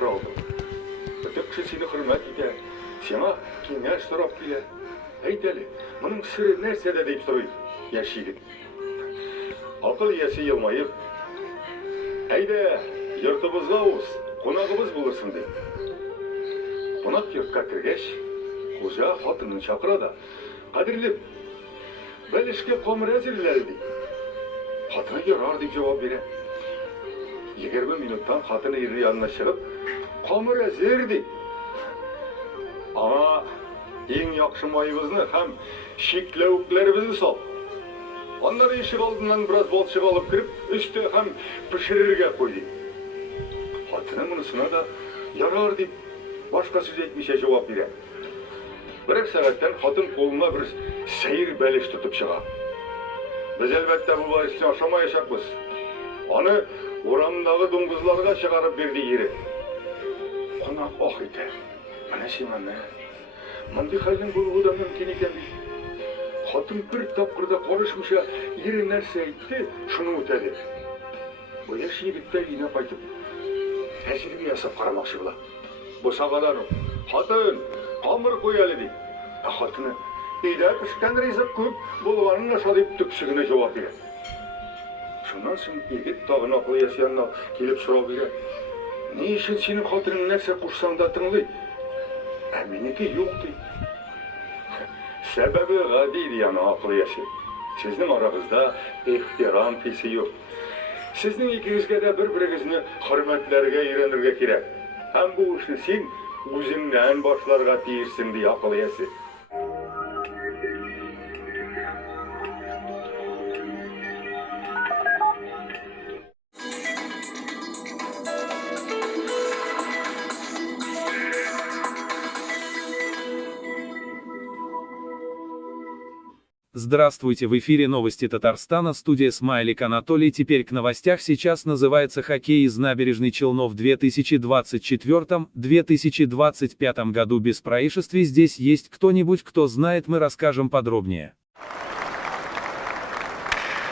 құралды. Өтекші сені құрмет ете, сена кеңеш сұрап келе. Айт әлі, мұның сірі нәрседе deyip сұрайды, яшигіт. Ақыл есі елмайып, әйді, ертібізға ауыз, қонағыбыз болырсың дейді. Қонақ йортқа кіргеш, қожа хатынын шақырады. Қадірлеп, бәлішке қомыр әзірләді дейді. Хатыны ярар деп жауап бере. 20 минуттан хатыны ері yanına шығып, қомыр әзір дейді. Ама ең яқшы майыбызны һәм шикләукләребезне сал. Аннары ишек алдынан біраз балшық алып кіріп, үсті һәм пішірерге қойды. Хатыны мұнысына да ярар деп башқа сөз етмеше жауап бере. Бір сағаттан хатын қолына бір сәйір бәлеш тұтып шыға. Біз әлбәттә бұл бәлешті ашамайшақпыз. Аны орамдағы доңғызларға шығарып берді ері. Қонақ ақ ете. Міне сен Мындай халдің болуы да мүмкін екен дейді. Хатын бір тапқырда қарышмыша ері нәрсе айтты, шыны өтеді. Бояш егітті үйіне қайтып, әжігін ясап қарамақшы бұла. Бұсағадан хатын, қамыр қой әлі дейді. Хатыны, үйді пішкен ризық көп болғанын аша деп түксігіне жауап береді. Шыннан соң егіт тағын ақыл есі янына келіп сұрау береді. Не үшін сенің хатының нәрсе қушсаң да тыңлайды? Әменеке yok дейді. Сәбәбі ғадейді яны ақыл есі. Сіздің арағызда ихтирам песі yok. Сіздің екіңізге де бір-біріңізні құрметлерге үйренерге керек. Һәм бұл үшін сен өзіңнен башларға тиірсің дей ақыл есі. Здравствуйте, в эфире новости Татарстана, студия Смайлик Анатолий. Теперь к новостях. Сейчас называется хоккей из набережной Челнов в 2024-2025 году без происшествий. Здесь есть кто-нибудь, кто знает, мы расскажем подробнее.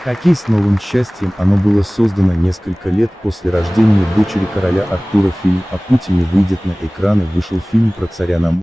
Хоккей с новым счастьем. Оно было создано несколько лет после рождения дочери короля Артура. Фильм о Путине выйдет на экраны. Вышел фильм про царя на